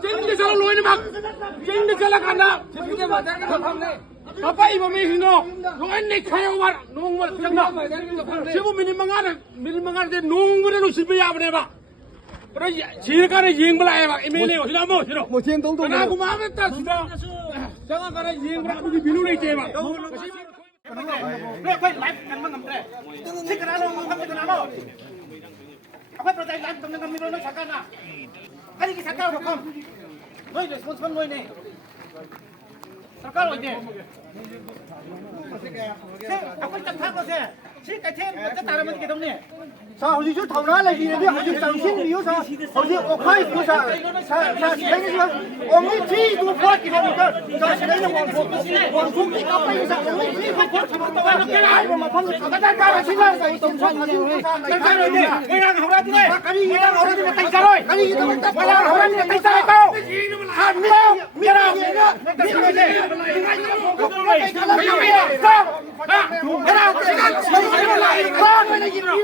진짜 저 로이는 막 진짜 잘나간다 아빠 이거 메히노 로이네 카요만 농물 그냥 시부 밀망하는데 농물에는 실패야 버려 그래 지가는 잉블라에 막 이메네요 싫어 뭐 싫어 뭐 지금 동동 나고 마음에 따 싫어 장가 가라 잉블라 우리 비누를 있게 막 Rồi quay lại cắn bằng ngầm đây. Thích cái nào không thích cái nào. Quay vào đây lại cầm ngầm mình nói sakana. Cái gì sakana được không? Nói responsible nói này. Sakana rồi nhỉ. Aku chăm thác rồi xe. Chỉ cái thêm cái tài là mình cái đồng này. sao hồi trước thầu nói là gì đấy hồi trước tàu xin yếu sao hồi trước ông khai của sao sao gì đấy chứ ông ấy chỉ đủ phát cái này cơ sao gì đấy là hoàng phúc thì cao bây giờ ông ấy chỉ không phát cái này mà phong cái này cao là xin là phải tổng số gì cái rồi nhỉ cái đang học ra thế này cái gì đang học ra thế này tay rồi cái gì đang học ra thế này tay cao hàn miêu miêu nào miêu nữa miêu này gì cái nào cái lại con cái này gì nữa